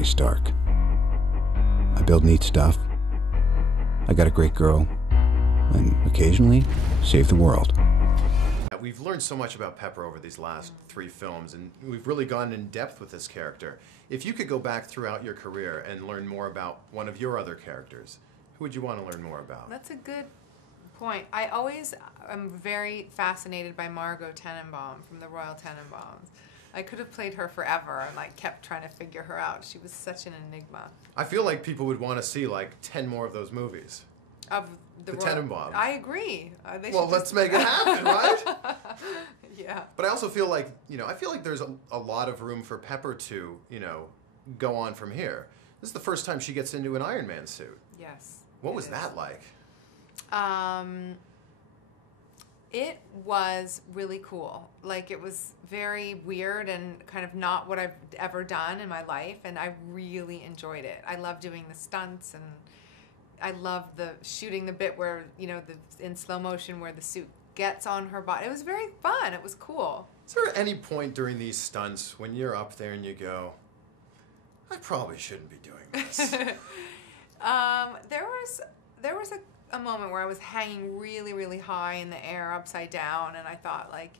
Tony Stark. I build neat stuff. I got a great girl. And occasionally, save the world. We've learned so much about Pepper over these last 3 films, and we've really gone in depth with this character. If you could go back throughout your career and learn more about one of your other characters, who would you want to learn more about? That's a good point. I always am very fascinated by Margot Tenenbaum from the Royal Tenenbaums. I could have played her forever and like kept trying to figure her out. She was such an enigma. I feel like people would want to see like 10 more of those movies. Of the Tenenbaums. I agree. Well, let's make it happen, right? Yeah. But I also feel like, I feel like there's a lot of room for Pepper to, go on from here. This is the first time she gets into an Iron Man suit. Yes. What was that like? It was really cool. Like, it was very weird and kind of not what I've ever done in my life, and I really enjoyed it. I love doing the stunts, and I love shooting the bit where, in slow motion where the suit gets on her body. It was very fun. It was cool. Is there any point during these stunts when you're up there and you go, I probably shouldn't be doing this? There was a moment where I was hanging really, really high in the air, upside down, and I thought, like,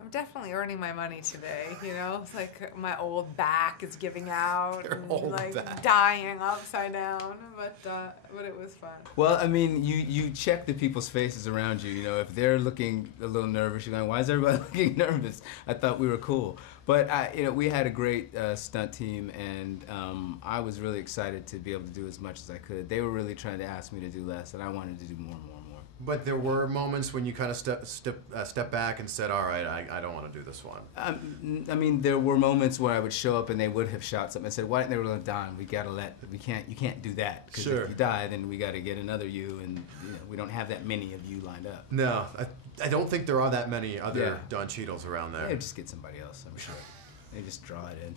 I'm definitely earning my money today, It's like my old back is giving out and dying upside down, but it was fun. Well, I mean, you check the people's faces around you, if they're looking a little nervous, you're going, why is everybody looking nervous? I thought we were cool. But, we had a great stunt team, and I was really excited to be able to do as much as I could. They were really trying to ask me to do less, and I wanted to do more and more and more. But there were moments when you kind of step back and said, all right, I don't want to do this one. I mean, there were moments where I would show up and they would have shot something. I said, why didn't they roll it down? You can't do that. Because if you die, then we got to get another you, and we don't have that many of you lined up. No, I don't think there are that many other Don Cheadles around there. They just get somebody else, I'm sure. They just draw it in.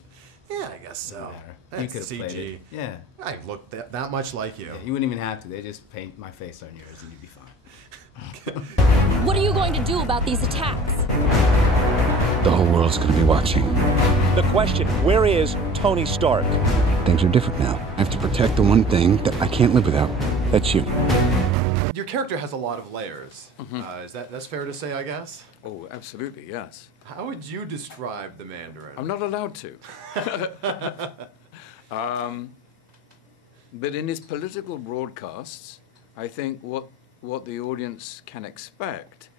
Yeah, I guess so. You could have CG. played it. Yeah. I look that much like you. Yeah, you wouldn't even have to. They just paint my face on yours and you'd be fine. What are you going to do about these attacks? The whole world's gonna be watching. The question, where is Tony Stark? Things are different now. I have to protect the one thing that I can't live without. That's you. Your character has a lot of layers. Mm-hmm. That's fair to say, I guess? Oh, absolutely, yes. How would you describe the Mandarin? I'm not allowed to. But in his political broadcasts, I think what the audience can expect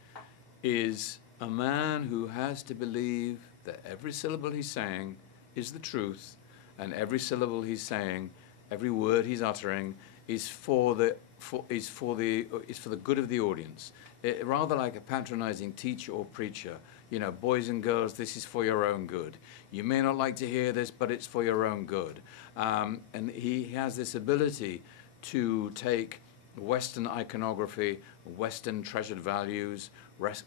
is a man who has to believe that every syllable he's saying is the truth, and every syllable he's saying, every word he's uttering, is for the good of the audience. Rather like a patronizing teacher or preacher. Boys and girls, this is for your own good. You may not like to hear this, but it's for your own good. And he has this ability to take Western iconography, Western treasured values,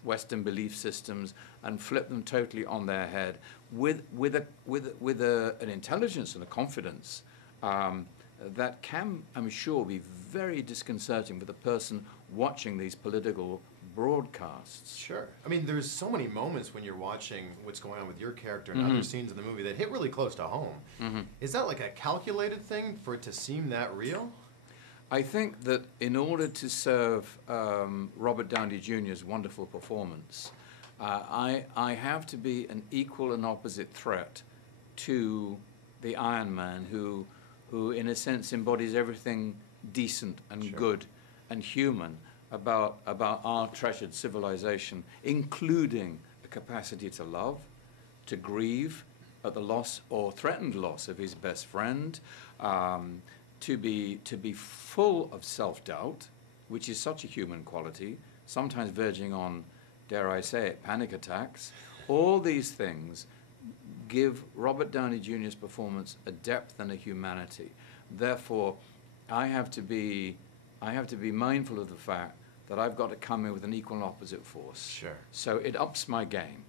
Western belief systems, and flip them totally on their head with an intelligence and a confidence that can, I'm sure, be very disconcerting for the person watching these political broadcasts. Sure. I mean, there's so many moments when you're watching what's going on with your character and other scenes in the movie that hit really close to home. Is that like a calculated thing for it to seem that real? I think that in order to serve Robert Downey Jr.'s wonderful performance, I have to be an equal and opposite threat to the Iron Man, who in a sense embodies everything decent and good and human about our treasured civilization, including the capacity to love, to grieve at the loss or threatened loss of his best friend, to be full of self-doubt, which is such a human quality, sometimes verging on, dare I say it, panic attacks. All these things give Robert Downey Jr.'s performance a depth and a humanity. Therefore, I have to be mindful of the fact that I've got to come in with an equal and opposite force. Sure. So it ups my game.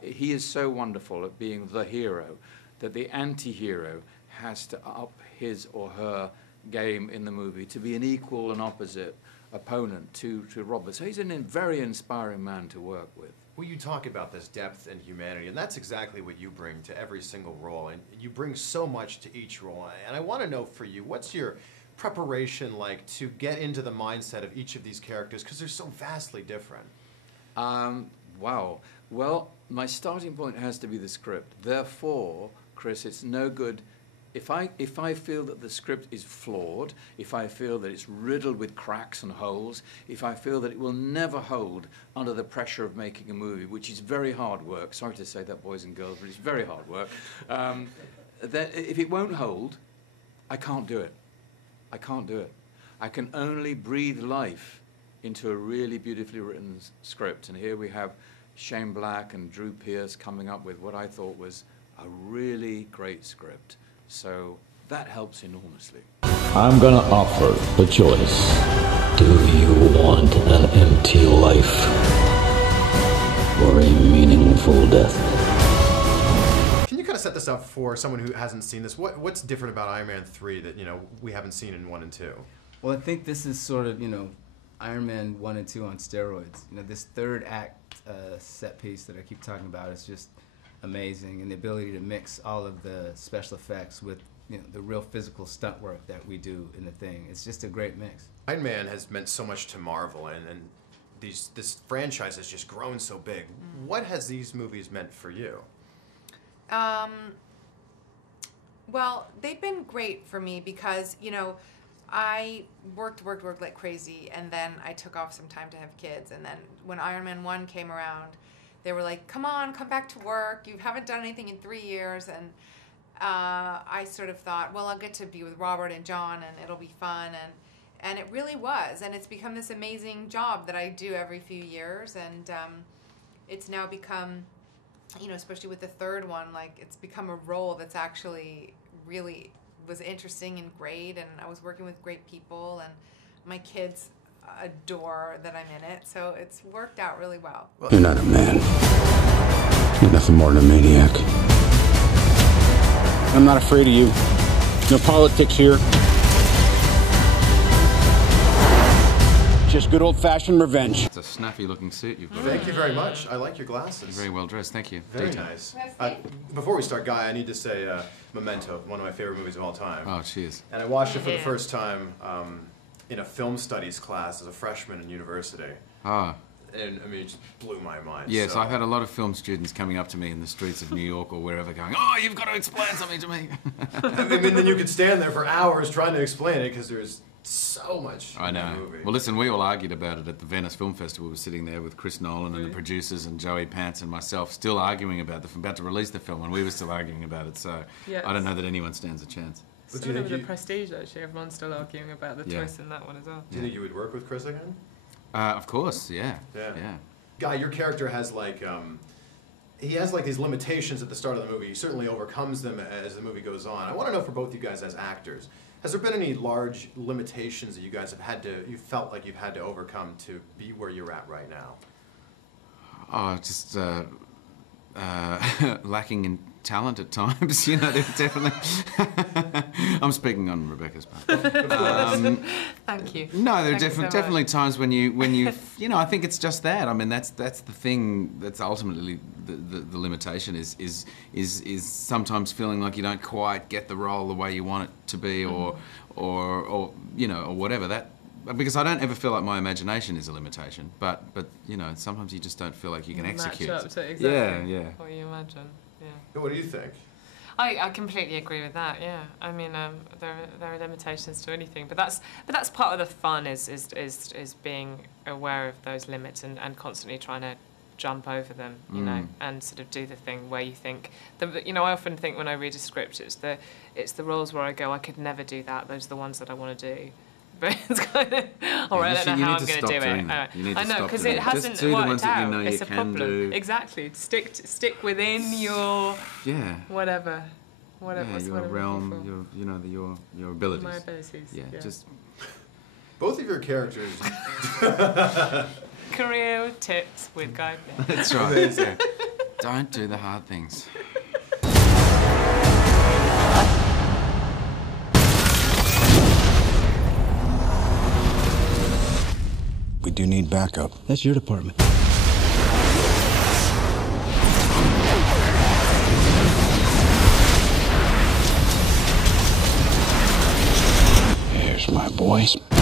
He is so wonderful at being the hero that the anti-hero has to up his or her game in the movie to be an equal and opposite opponent to Robert. So he's a very inspiring man to work with. Well, you talk about this depth and humanity, and that's exactly what you bring to every single role, and you bring so much to each role. And I want to know for you, what's your preparation like to get into the mindset of each of these characters, because they're so vastly different? Wow. Well, my starting point has to be the script. Therefore, Chris, it's no good if I feel that the script is flawed, if I feel that it's riddled with cracks and holes, if I feel that it will never hold under the pressure of making a movie, which is very hard work. Sorry to say that, boys and girls, but it's very hard work. That if it won't hold, I can't do it. I can't do it. I can only breathe life into a really beautifully written script. And here we have Shane Black and Drew Pearce coming up with what I thought was a really great script. So that helps enormously. I'm gonna offer the choice. Do you want an empty life or a meaningful death? Can you kind of set this up for someone who hasn't seen this? What's different about Iron Man 3 that, you know, we haven't seen in 1 and 2? Well, I think this is sort of, you know, Iron Man 1 and 2 on steroids. You know, this third act set piece that I keep talking about is just amazing, and the ability to mix all of the special effects with, you know, the real physical stunt work that we do in the thing. It's just a great mix. Iron Man has meant so much to Marvel, and this franchise has just grown so big. What has these movies meant for you? Well, they've been great for me because, you know, I worked like crazy, and then I took off some time to have kids, and then when Iron Man 1 came around, they were like, come on, come back to work. You haven't done anything in 3 years. And I sort of thought, well, I'll get to be with Robert and John, and it'll be fun. And it really was. And it's become this amazing job that I do every few years. And it's now become, you know, especially with the third one, like it's become a role that's actually really was interesting and great. And I was working with great people, and my kids adore that I'm in it, so it's worked out really well. You're not a man. You're nothing more than a maniac. I'm not afraid of you. No politics here. Just good old-fashioned revenge. It's a snappy-looking suit you've got. Thank you very much. I like your glasses. You're very well dressed, thank you. Very nice. Before we start, Guy, I need to say Memento, one of my favorite movies of all time. Oh, cheers. And I watched it for the first time in a film studies class as a freshman in university. Ah. And I mean, it just blew my mind. Yes, so. I've had a lot of film students coming up to me in the streets of New York or wherever going, oh, you've got to explain something to me. I mean, then you could stand there for hours trying to explain it because there's so much I know. in the movie. Well, listen, we all argued about it at the Venice Film Festival. We were sitting there with Chris Nolan and the producers and Joey Pants and myself still arguing about about to release the film, and we were still arguing about it, so yes. I don't know that anyone stands a chance. Similar with the Prestige, actually. Everyone's still arguing about the twist in that one as well. Do you think you would work with Chris again? Of course, yeah. Guy, your character has like, he has like these limitations at the start of the movie. He certainly overcomes them as the movie goes on. I want to know for both you guys as actors, has there been any large limitations that you guys have had to, you felt like you've had to overcome to be where you're at right now? Oh, just lacking in talent at times, you know, they're definitely... I'm speaking on Rebecca's part. Thank you. No, there are Thank you so definitely much. times when you you know, I think it's just that. I mean, that's the thing. That's ultimately the limitation is sometimes feeling like you don't quite get the role the way you want it to be, or you know, or whatever that. Because I don't ever feel like my imagination is a limitation, but you know, sometimes you just don't feel like you can execute. Match up to exactly yeah. what you imagine. Yeah. What do you think? I completely agree with that. Yeah, I mean, there are limitations to anything, but that's part of the fun is being aware of those limits and constantly trying to jump over them, you know, and sort of do the thing where you think, you know, I often think when I read a script, it's the roles where I go, I could never do that. Those are the ones that I want to do. But it's kind of, all right, I don't know how I'm going to do it. I know, because it hasn't worked out. It's a problem. Exactly. Stick within your whatever. Your realm, your abilities. My abilities. Yeah, just. Both of your characters. Career tips with Guy Pearce. That's right. Yeah. Don't do the hard things. We do need backup. That's your department. boys.